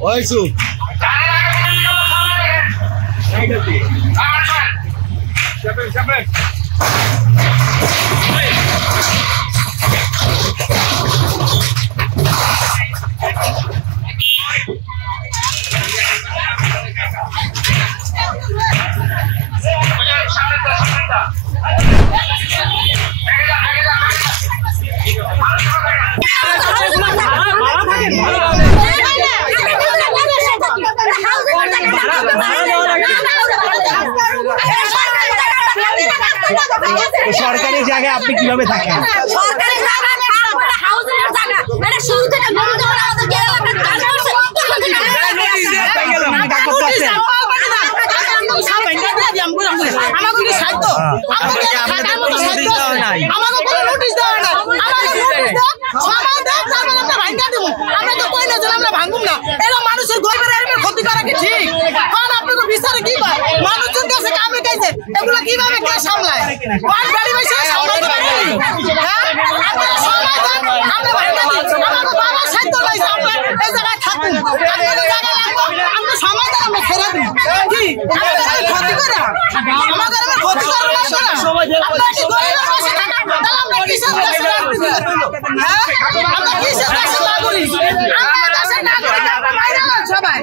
Oi, Su. Siapa? সরকারি জায়গায় আপনি কিভাবে থাকেন? সরকারি জায়গা হাউসের জায়গা এটা শুরু থেকে বন্ধ করে আমাদের এলাকার কাজ করছে আমাকে কি সাধ্য আমাকে কোনো নোটিশ দেওয়া নাই সময় দেন তারপর আমরা ভাঙা দেব আমরা তো কই না যে আমরা ভাঙুম না এরা মানুষের গরিবের ক্ষতি করা কি ঠিক কারণ আপনাকে বিচারে কি পায় মানুষের কাছে কামে কাইছে এগুলো কিভাবে কে সামলায় কোন গাড়ি বাইছে সামলাতে পারে হ্যাঁ আপনারা সময় দেন আমরা ভাঙা দিচ্ছি আমাকে বাবা সাধ্য নাই আমরা এই জায়গায় থাকুন আমাদের জায়গা লাগবে আমরা সময় দেন আমরা ফেরা দিই কি আমাদের ক্ষতি করে আমাদের ক্ষতি করে না সময় দেন আপনারা কি গরিবের পাশে থাকেন তাহলে আমরা কিসের কাছে লাগবে হ্যাঁ আমরা কিসের কাছে লাগবে আমরা দেশের নাগরিক আমরা মাইরা সবাই